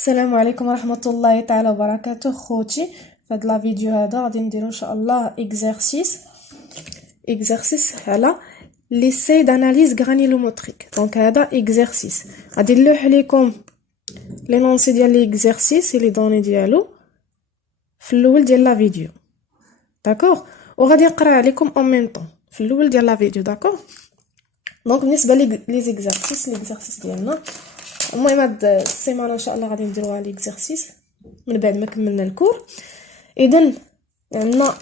السلام عليكم ورحمة الله تعالى وبركاته خوتي. في هاد لا فيديو هذا غادي نديرو ان شاء الله اكزرسيس على ليسي داناليز غرانيلومتريك. دونك هذا اكزرسيس غادي نلوح لكم لي نونسي ديال ليكزرسيس لي دوني ديالو في الاول ديال لا فيديو، داكوغ، وغادي نقرا عليكم اون ميم طون في الاول ديال لا فيديو، داكوغ. دونك بالنسبه لي زيكزارسيس ديالنا، المهم هاد السيمانه ان شاء الله غادي نديروها ليكزارسيس من بعد ما كملنا الكور. اذا عندنا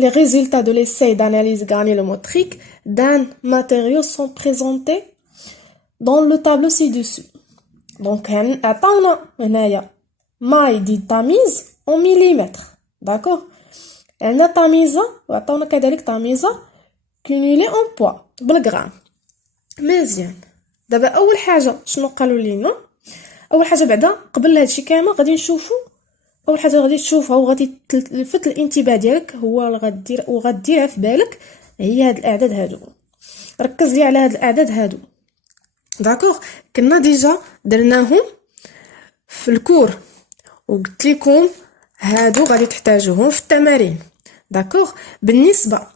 les résultats de l'essai d'analyse granulométrique d'un matériau sont présentés dans le tableau ci-dessus. Donc عطاونا هنايا maille دي تاميز en millimètres، d'accord. عندنا تاميزه وعطاونا كذلك تاميزه كونيلي اون بوا بالغرام. مزيان، دابا اول حاجه شنو قالوا لينا؟ اول حاجه بعدا قبل هادشي كامل غادي نشوفوا اول حاجه غادي تشوفها وغادي تلفت الانتباه ديالك هو اللي غدير وغديرها في بالك هي هاد الاعداد هادو. ركز لي على هاد الاعداد هادو، داكوغ. كنا ديجا درناهم في الكور وقلت لكم هادو غادي تحتاجوهم في التمارين، داكوغ. بالنسبه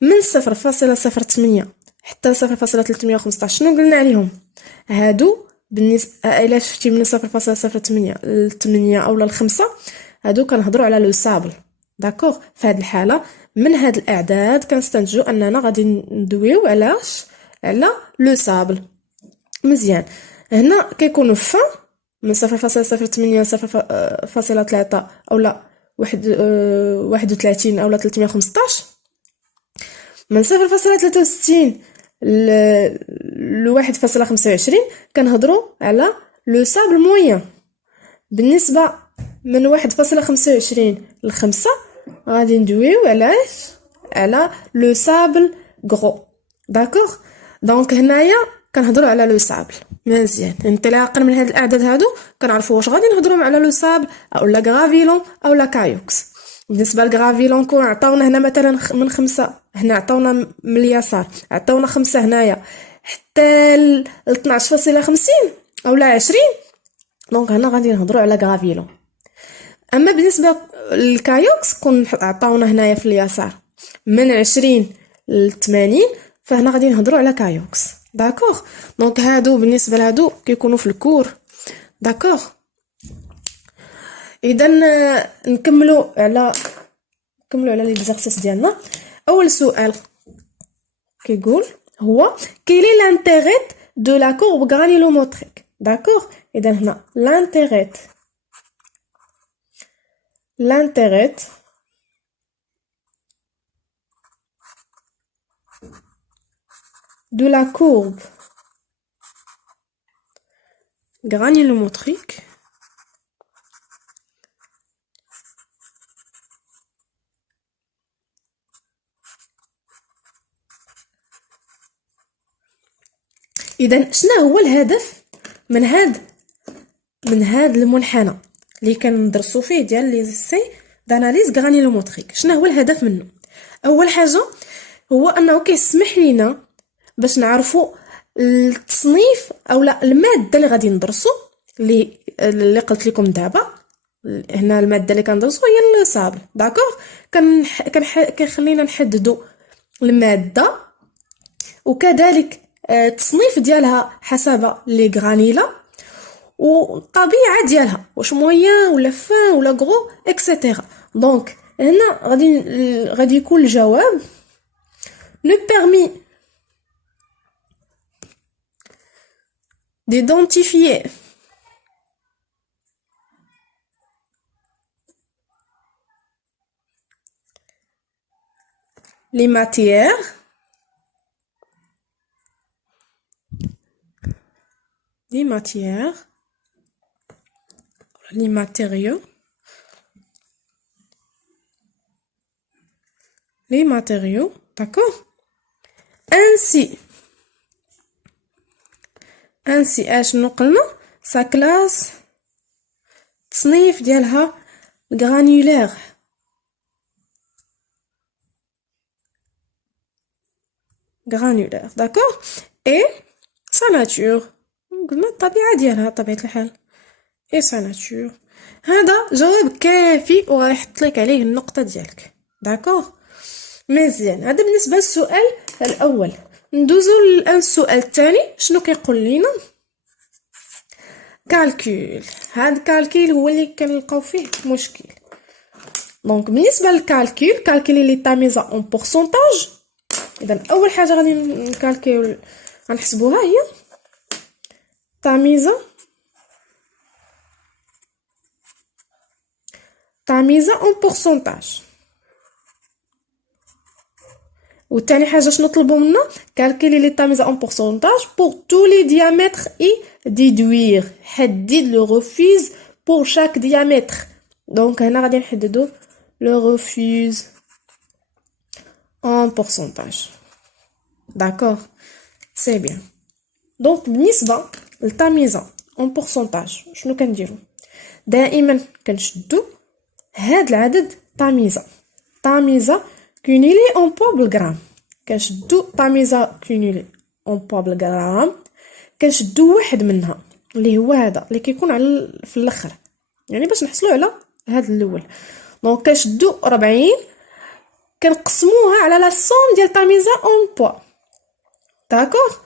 من 0.08 حتى 0.315 شنو قلنا عليهم؟ هادو بالنسبه الا شفتي من 0.08 ل 8 اولا ل 5 هادو كنهضروا على لو سابل، داكوغ. في هاد الحاله من هاد الاعداد كنستنتجوا اننا غادي ندويو على لو سابل. مزيان، هنا كيكونوا فان من 0.08 0.3 اولا 31 اولا 315. من 0.63 ل 1.25 كنهضروا على لو سابل موين. بالنسبه من 1.25 ل 5 غادي ندويو على لو سابل غرو، داكوغ. دونك هنايا كنهضروا على لو سابل. مزيان، انطلاقا من هاد الاعداد هادو كنعرفوا واش غادي نهضروا على لو سابل او لا غرافيلون او لا كايوكس. بالنسبه للغرافيلون كون عطاونا هنا مثلا من 5، هنا عطاونا من اليسار عطاونا 5 هنايا حتى ل 12.50 اولا 20، دونك هنا غادي نهضروا على غرافيلون. اما بالنسبه للكايوكس كون عطاونا هنايا في اليسار من 20 ل 80، فهنا غادي نهضروا على كايوكس، داكوغ. دونك هادو بالنسبه لهادو كيكونوا في الكور، داكوغ. اذا نكملوا على ليكزارسيس ديالنا. اول سؤال كيقول هو quel est l'intérêt de la courbe granulométrique، d'accord. اذا هنا l'intérêt de la courbe granulométrique اذا شنو هو الهدف من هاد المنحنى اللي كندرسوا فيه ديال لي سي داناليز غرانيلومتريك؟ شنو هو الهدف منه؟ اول حاجه هو انه كيسمح لينا باش نعرفوا التصنيف اولا الماده اللي غادي ندرسوا اللي قلت لكم دابا. هنا الماده اللي كندرسوا هي الصابل، داكوغ. كنخلينا نحددوا الماده وكذلك التصنيف ديالها حسب لي غرانيلا والطبيعه ديالها، واش موين ولا فان ولا غرو اكسيتيرا. دونك هنا غادي يكون الجواب لو بيرمي d'identifier les matières les matériaux d'accord. ainsi اشنو قلنا sa classe تصنيف ديالها granulaire d'accord et sa nature قلنا الطبيعه ديالها طبيعه الحال. اي سا ناتور. هذا جواب كافي وغادي نحط لك عليه النقطه ديالك. داكوغ مزيان. هذا بالنسبه للسؤال الاول. ندوزو للسؤال الثاني. شنو كيقول لينا؟ كالكول. هاد الكالكول هو اللي كنلقاو فيه مشكل. دونك بالنسبه للكالكول، كالكولي لي تاميزا اون بورسونتاج. اذا اول حاجه غادي نكالكيو غنحسبوها هي تاميزا اون بورسونتاج. وثاني حاجه شنو طلبوا منا؟ كالكولي لي تاميزا اون بورسونتاج بور تو لي ديامتر اي ديدوير. حدد لو ريفوز بور شاك ديامتر. دونك هنا غادي نحددو لو ريفوز en pourcentage. D'accord, c'est bien. Donc بالنسبة للتمييزة en pourcentage شنو كنديرو؟ دائما كنشدو هاد العدد تمييزة كونيلي en poids بالغرام. كنشدو تمييزة كونيلي en poids بالغرام، كنشدو واحد منها اللي هو هذا اللي كيكون على في الاخر، يعني باش نحصلوا على هاد الاول. دونك كنشدو 40 كنقسموها على لا سوم ديال تاميزا اون بوا. داكوغ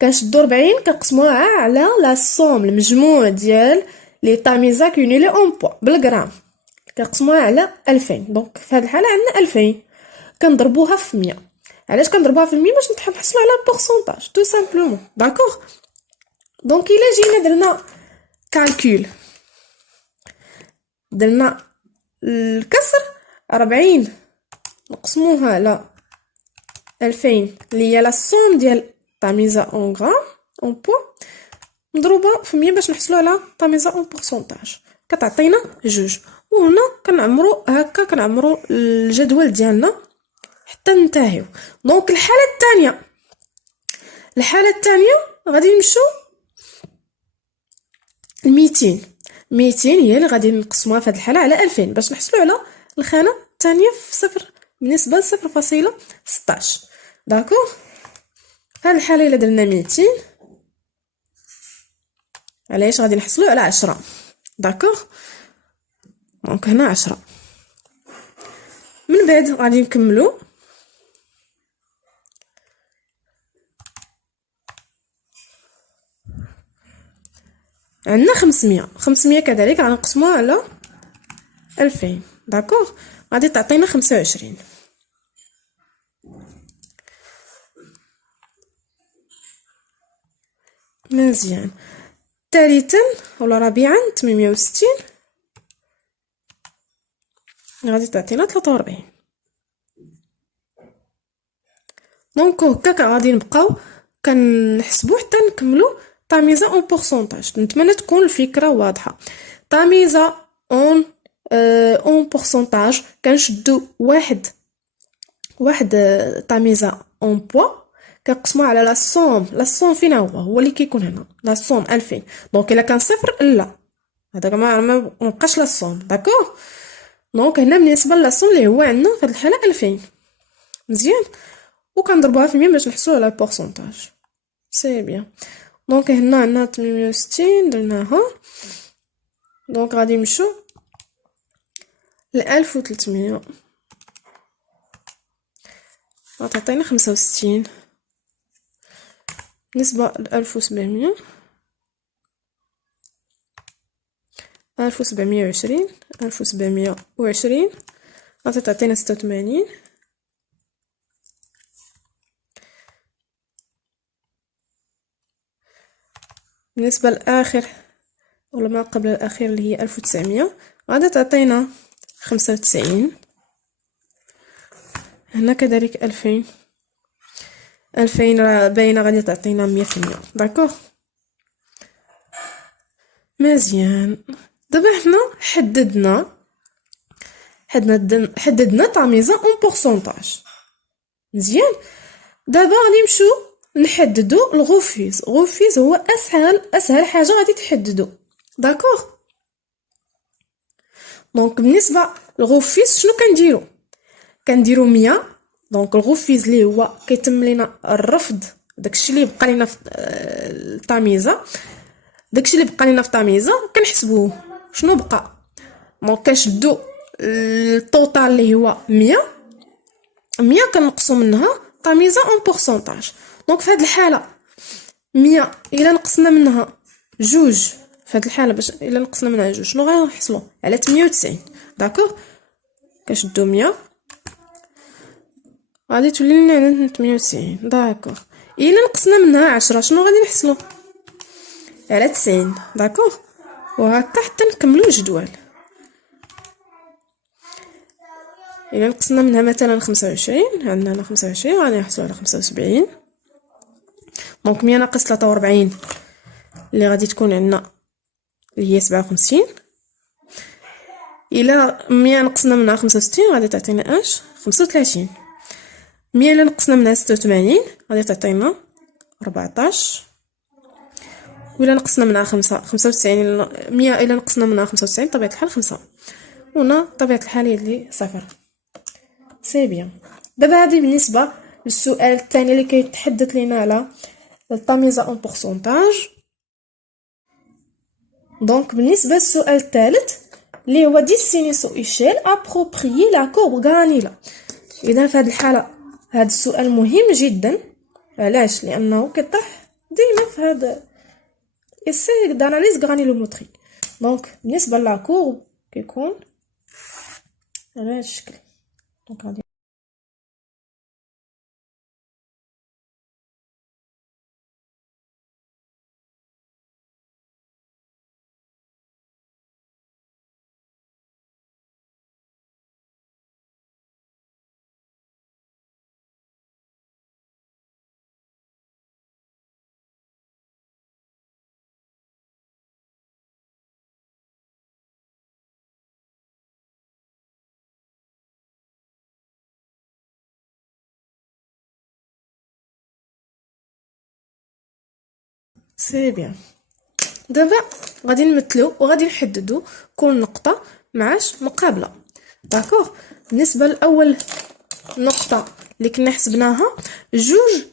كنشدو 40 كنقسموها على لا سوم المجموع ديال لي تاميزا كونيلي اون بوا بالغرام، كنقسموها على 2000. دونك في هذه الحاله عندنا 2000 كنضربوها في 100. علاش كنضربوها في 100؟ باش نحصلوا على البورسونتاج تو سامبلومون. داكوغ دونك الا جينا درنا كالكول، درنا الكسر 40 نقسموها على 2000 اللي هي لا سوم ديال تاميزا اون غرام اون بوا، نضربها في 100 باش نحصلوا على تاميزا اون بورسونتاج، كتعطينا جوج. وهنا كنعمروا الجدول ديالنا حتى ننتهيو. دونك الحاله الثانيه غادي نمشيو ل 200 هي اللي غادي نقسموها في هذه الحاله على 2000 باش نحصلوا على الخانه الثانيه في صفر بالنسبه ل 0.16. داكوغ هاد الحاله الا درنا 200 علاش غادي نحصلوا على 10. داكوغ دونك هنا 10. من بعد غادي نكملوا عندنا 500 كذلك غنقسموها على 2000. داكوغ غادي تعطينا 25. مزيان. ثالثا ولا رابعا 860 غادي تعطينا 43. دونك هكاك غادي نبقاو كنحسبوا حتى نكملوا تاميزا اون بورسونتاج. نتمنى تكون الفكره واضحه. تاميزا اون بورسونتاج كنشدو واحد تاميزا اون بوا كنقسموها على لا سوم فين هو اللي كيكون هنا لا سوم 2000. دونك الا كان صفر لا هذاك ما بقاش لا سوم. داكوغ دونك هنا بالنسبه لا سوم اللي هو عندنا في هذه الحاله 2000. مزيان. وكنضربوها في 100 باش نحصلوا على البورسونتاج. سي بيان. دونك هنا عندنا 860 درناها. دونك غادي نمشيو ل 1300 غتعطينا 65 بالنسبه ل 1700 1720 غتعطينا 86. بالنسبه للاخر ولا ما قبل الاخير اللي هي 1900 غادي تعطينا 95. هنا كذلك 2000 راه باينه غادي تعطينا 100%. داكوغ مزيان. دابا حنا حددنا تاميزا اون بورسونتاج. مزيان. دابا غادي نمشيو نحددو الغوفيز. غوفيز هو اسهل حاجه غادي تحددو. داكوغ دونك بالنسبه للغوفيز شنو كنديرو 100. دونك الغوفيز اللي هو كيتم لينا الرفض داكشي اللي بقى لينا في التاميزه داكشي اللي بقى لينا في التمييزه كنحسبوه. شنو بقى؟ دونك كنشدو التوتال اللي هو 100 كنقصوا منها التمييزه اون بورسونتاج. دونك في هذه الحاله 100 الا نقصنا منها جوج، في هذه الحاله باش الا نقصنا منها جوج شنو غنحصلوا على 98. داكوغ كنشدو 100 غادي تولي لنا عندنا 98. داكوغ الا نقصنا منها 10 شنو غادي نحصلوا على 90. داكوغ وهكا حتى نكملوا الجدول. الا نقصنا منها مثلا 25 عندنا هنا 25 غادي نحصلوا على 75. دونك 100 ناقص 43 اللي غادي تكون عندنا اللي هي 57. الا 100 نقصنا منها 65 غادي تعطينا اش 35. 100 الا نقصنا منها 86 غادي تعطينا 14. ولا نقصنا منها 95 100 الا نقصنا منها 95 طبيعه الحال 5. هنا طبيعه الحال هي اللي صفر. سي بيان. دابا هذه بالنسبه للسؤال الثاني اللي كيتحدث لينا على التمييزه اون بورسونتاج. دونك بالنسبه للسؤال الثالث اللي هو ديسيني سو ايشيل ابروبريي لا كورب غانيلا. اذا في هذه الحاله هذا السؤال مهم جدا. علاش؟ لانه كيطرح ديما في هذا اسي داناليز غانيلومتريك. دونك بالنسبه لا كورب كيكون على هذا الشكل. دونك غادي سي بيان. دابا غادي نمثلو وغادي نحددو كل نقطه معاش مقابله. داكوغ بالنسبه لاول نقطه اللي كنا حسبناها جوج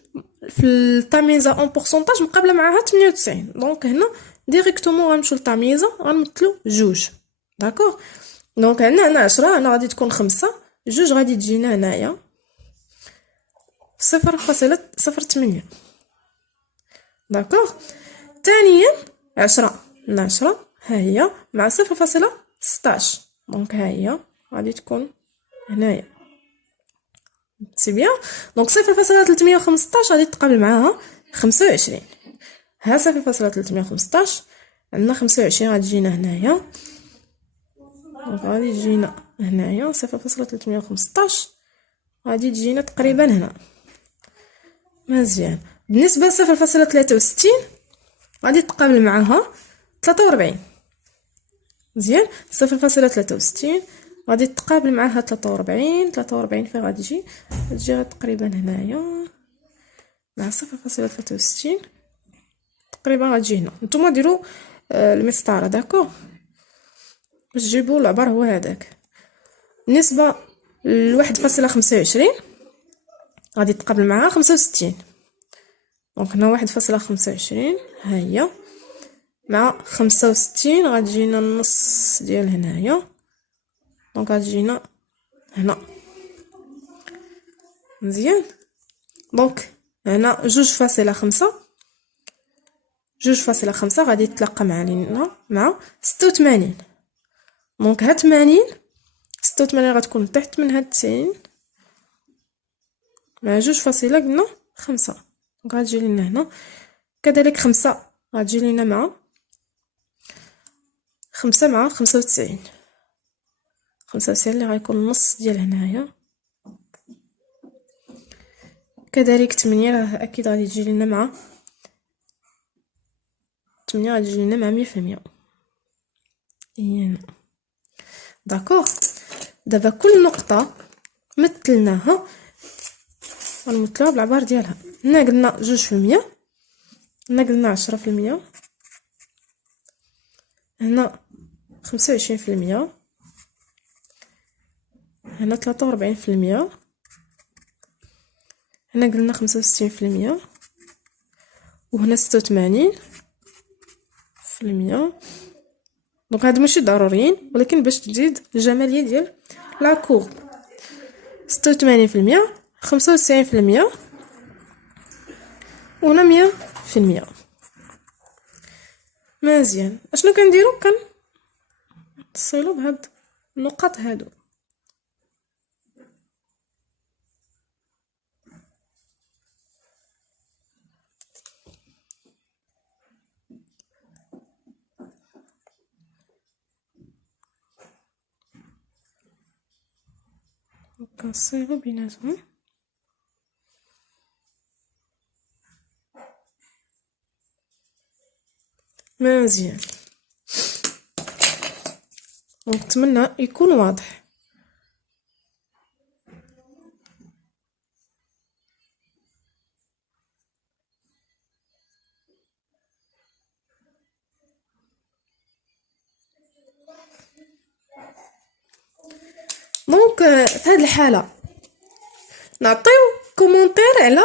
في التمييزه اون بورسونتاج مقابله معاها 98. دونك هنا ديريكتومون غنمشيو للتمييزه غنمثلو جوج. داكوغ دونك عندنا هنا 10 هنا غادي تكون 5 جوج غادي تجينا هنايا 0.08. داكوغ ثانيا 10 هنا 10 ها هي مع 0.16. دونك ها هي غادي تكون هنايا. سي بيان. دونك 0.315 غادي تقابل معاها 25. ها 0.315 عندنا 25 غادي تجينا هنايا. دونك غادي تجينا هنايا 0.315 غادي تجينا تقريبا هنا. مزيان. بالنسبه ل 0.63 غادي تقابل معاها 43. مزيان. 0.63 غادي تقابل معاها 43 فين غادي تجي تقريبا هنايا مع 0.63 تقريبا غتجي هنا. نتوما ديروا المسطره. داكوغ باش تجيبوا العبار هو هذاك. بالنسبه ل 1.25 غادي تقابل معاها 65. دونك هنا 1.25 ها هي مع 65 غتجينا النص ديال هنايا. دونك غتجينا هنا. مزيان. دونك هنا 2.5 غادي تتلاقى معنا مع 86. دونك ها 86 غتكون تحت من هاد 90 مع 2 قلنا 5. دونك غتجي لنا هنا. كذلك 5 غتجي لنا مع 5 مع 95 اللي غيكون النص ديال هنايا. كذلك 8 راه اكيد غادي تجي لنا مع 8 غادي تجي لنا مع 100%. داكوغ. دابا كل نقطه مثلناها غنمثلوها بالعبار ديالها. هنا قلنا 2%، هنا قلنا 10%، هنا 25%، هنا 43%، هنا قلنا 65%، وهنا 86%، في المية. دونك هادو ماشي ضروريين، ولكن باش تزيد الجمالية ديال لا كورب. 86%، 95%، وهنا 100%. مزيان. اشنو كنديرو؟ كنصيلو بهاد النقط هادو. كنصيبو بيناتهم. مزيان. ونتمنى يكون واضح. دونك في هذه الحاله نعطيو كومونتير على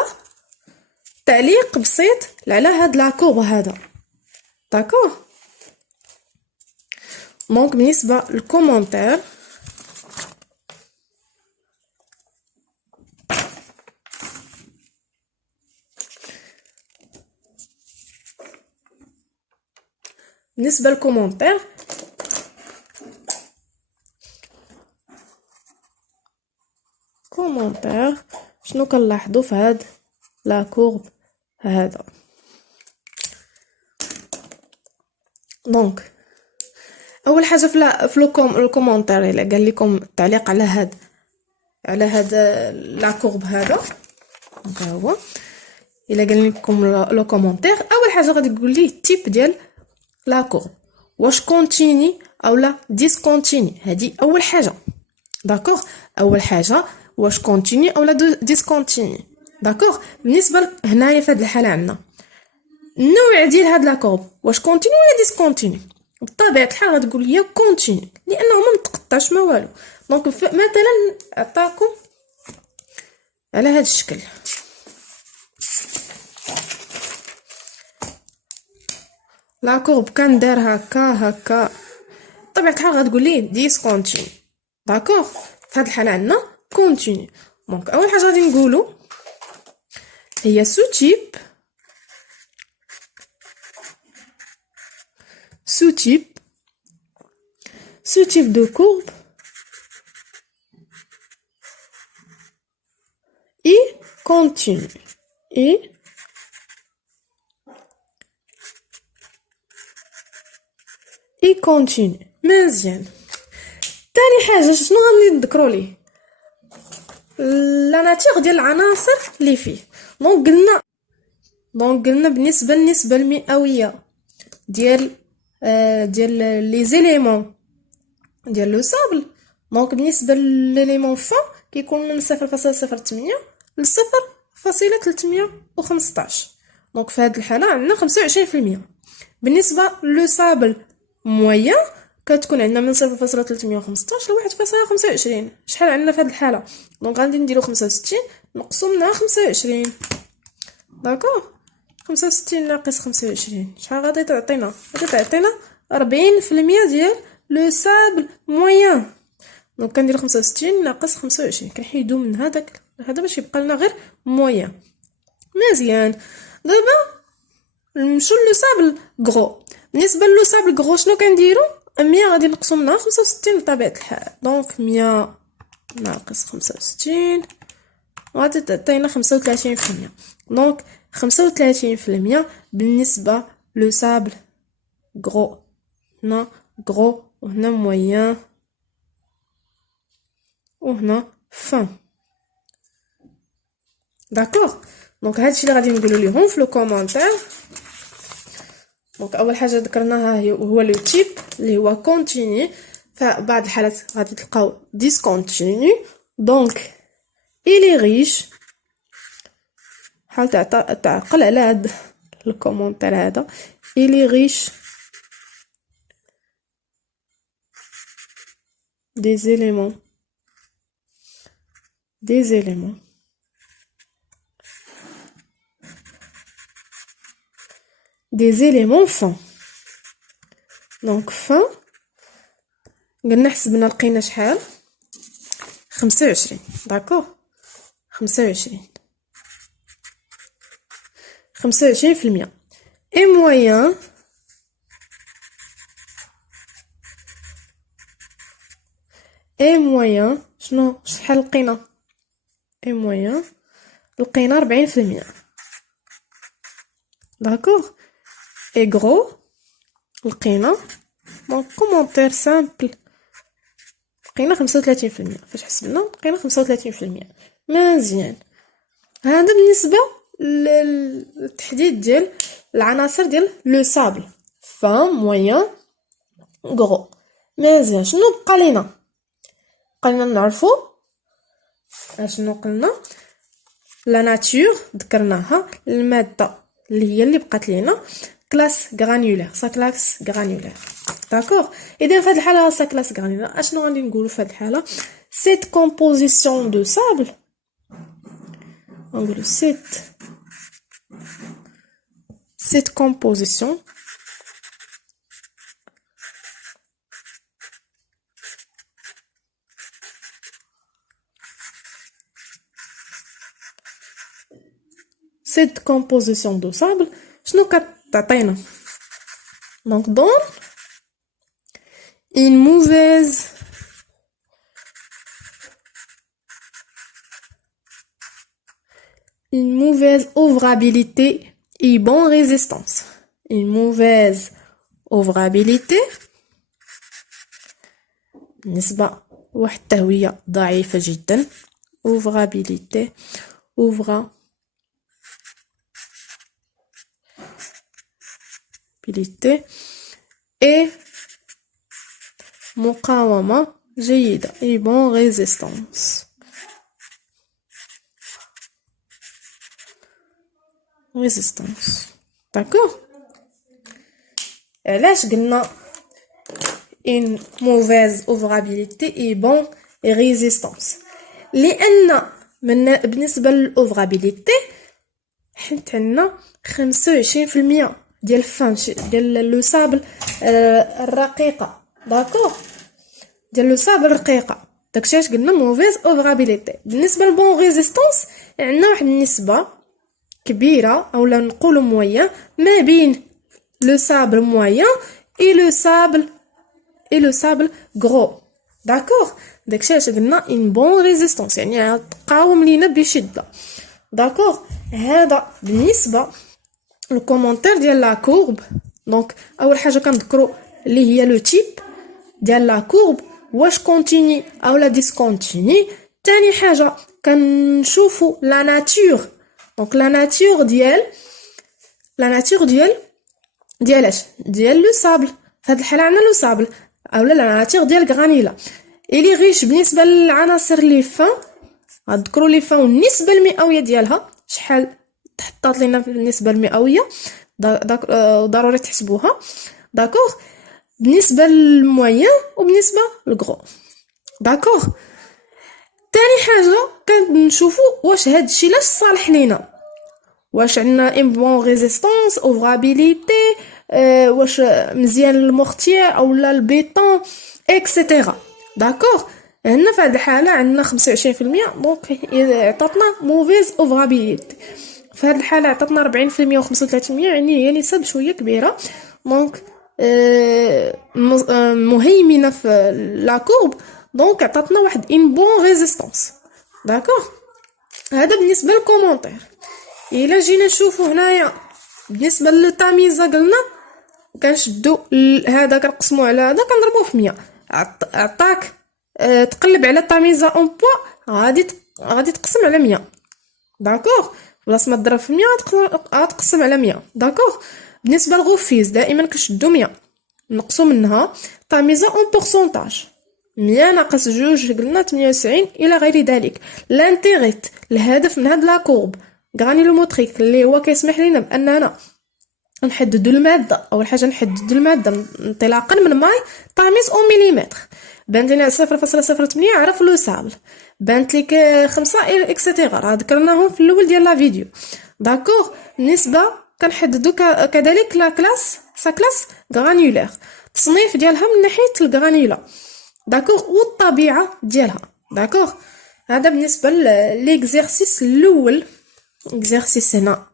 تعليق بسيط على هاد لاكورب هذا. داكوغ. دونك بالنسبه للكومونتير بالنسبه للكومونتير شنو كنلاحظوا في هاد لاكورب هذا؟ دونك اول حاجه في الكومونتير الا قال لكم التعليق على هاد لاكورب هذا، هذا هو. الا قال لكم لو كومونتير اول حاجه غادي تقول ليه التيب ديال لاكورب، واش كونتيني او لا ديسكونتيني. هذه اول حاجه. داكوغ. اول حاجه واش كونتيني او لا ديسكونتيني. داكوغ. بالنسبه هنايا في هذه الحاله عندنا النوع ديال هاد لاكورب واش كونتيني ولا ديسكونتيني. بطبيعه الحال غتقول لي كونتيني لانه ما متقطعش ما والو. دونك مثلا عطاكم على هذا الشكل، لاكورب كان دار هكا بطبيعه الحال غتقول لي ديسكونتيني. داكوغ. في هذه الحاله عندنا كونتيني. دونك اول حاجه غادي نقولوا هي ce type de courbe est continu et continu. مزيان. تاني حاجه شنو غادي نذكروا ليه؟ لا ناتيغ ديال العناصر اللي فيه. دونك قلنا بالنسبه للنسبه المئويه ديال لي زيليمون ديال لو صابل. دونك بالنسبه لليليمون فا كيكون من 0.08 ل 0.315. دونك في هذه الحاله عندنا 25%. بالنسبه لو صابل مويان كتكون عندنا من 0.315 ل 1.25. شحال عندنا في هذه الحاله؟ دونك غادي نديرو 65 نقصو منها 25. داكوغ. 65 ناقص 25 شحال غادي تعطينا؟ غادي تعطينا 40% ديال لو سابل مويان. دونك كنديرو 65 ناقص 25 كنحيدو من هذا باش يبقى لنا غير مويان. مزيان. دابا نمشيو لو سابل غرو. بالنسبه لو سابل غرو شنو كنديرو؟ 100 غادي نقصو منها 65 بطبيعه الحال. دونك 100 ناقص 65 غادي تعطينا 35%. دونك 35% بالنسبه لو سابل غرو. هنا غرو وهنا مويان وهنا فان. داكوغ. دونك هادشي اللي غادي نقولوا ليهم في لو كومونتير. دونك اول حاجه ذكرناها هو لو تيب اللي هو كونتيني. فبعض الحالات غادي تلقاو ديسكونتيني. دونك إلي ريش. حاول تعقل على هاد الكومونتير هذا. إلي ريش des éléments fins. دونك قلنا حسبنا لقينا شحال 25. داكوغ 25 25%. اي موين شنو شحال لقينا؟ اي موين لقينا 40%. داكوغ اي غرو لقينا دونك كومونتير سامبل لقينا 35%. فاش حسبنا لقينا 35%. مزيان. هذا بالنسبه للتحديد ديال العناصر ديال لو سابل فان موين غرو. مزيان. شنو بقى لينا؟ قلنا نعرفو اشنو قلنا لا ناتور ذكرناها الماده اللي هي اللي بقات لينا كلاس غرانيولير سا كلاس غرانيولير. داكوغ. اذا في هذه الحاله سا كلاس غرانيولير اشنو غادي نقولوا في هذه الحاله؟ سيت كومبوزيسيون دو سابل نقولوا سيت كومبوزيسيون دو سابل شنو كتعطينا؟ دونك دون une mauvaise ouvrabilité et bonne résistance. Une mauvaise ouvrabilité نسبة واحد التهوية ضعيفة جدا. ouvrabilité et مقاومة جيدة et bonne résistance. D'accord. علاش قلنا une mauvaise ouvrabilité et bonne résistance؟ لأن بالنسبة للأوفرابيليتي حيت عندنا 25% ديال الفانش ديال لو سابل الرقيقة. داكوغ ديال لو سابل الرقيقة. داكشي علاش قلنا موفيز اوفرابيليتي. بالنسبة للبون ريزيستانس عندنا واحد النسبة كبيرة اولا نقولوا موين ما بين لو سابل موين اي لو سابل غرو. داكوغ. داكشي علاش قلنا ان بون ريزيستانس يعني تقاوم لينا بشدة. داكوغ. هذا بالنسبة الكومونتير ديال لا كورب. دونك اول حاجه كنذكروا اللي هي لو تيب ديال لا كورب واش كونتيني اولا ديسكونتيني. ثاني حاجه كنشوفوا لا ناتور. دونك لا ناتور ديال اش ديال لو سابل. في هذه الحاله عندنا لو سابل اولا لا ناتور ديال غرانيلا اللي غيش بالنسبه للعناصر اللي فان غتذكروا لي فان النسبه المئويه ديالها شحال تحطات لينا في النسبه المئويه. ضروري تحسبوها. داكوغ. بالنسبه للموين وبالنسبه للغرو. داكوغ. ثاني حاجه كنشوفوا واش هاد الشيء لاش صالح لينا. واش عندنا ان بون ريزيستانس اوفرابيليتي واش مزيان المورتير اولا البيطون اكسيتيرا. داكوغ. هنا في هذه الحاله عندنا 25% دونك عطاتنا موفيز اوفرابيليتي. في هذه الحاله عطاتنا 40% و35% يعني هي نسب شويه كبيره. دونك مهيمنه في لا كورب. دونك عطاتنا واحد ان بون ريزيستانس. داكوغ. هذا بالنسبه للكومونتير. الا جينا نشوفوا هنايا بالنسبه للتاميزه قلنا كنشدوا هذا كنقسموا على هذا كنضربوه في 100. عطاك تقلب على التاميزه اون بوا غادي تقسم على 100. داكوغ. بلاص ما تضرب في 100 غتقسم على 100. داكوغ. بالنسبه للغوفيز دائما كنشدوا 100 نقصوا منها طاميزه اون بورسونتاج 100 ناقص 2 قلنا 98 الى غير ذلك. لانتيغيت الهدف من هاد لا كورب غرانيلوموتريك اللي هو كيسمح لنا باننا نحددوا الماده. اول حاجه نحددوا الماده انطلاقا من ماي طاميز او مليمتر. بانت لنا 0.08 عرف لو سابل. بانت لك 5 اكسيتيرا راه ذكرناهم في الاول ديال لا فيديو. داكوغ. بالنسبه كنحددوا كذلك لا كلاس سا كلاس غرانيولير. التصنيف ديالها من ناحيه الغرانيولا داكوغ والطبيعه ديالها داكوغ. هذا بالنسبه ليكزيرسيس الاول. اكزيرسيس هنا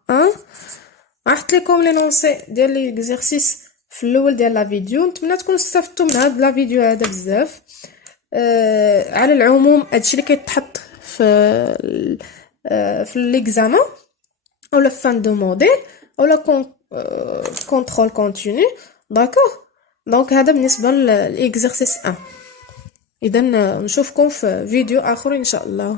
عرفت لكم لي نونسي ديال ليكزيرسيس في الاول ديال لا فيديو. نتمنى تكونوا استفدتوا من هاد لا فيديو هذا بزاف. على العموم هادشي اللي كيتحط في ليكزامان اولا فان دو موديل اولا كونترول كونتينيو داكوغ. دونك هذا بالنسبه للاكزرسيس 1. اذا نشوفكم في فيديو اخر ان شاء الله.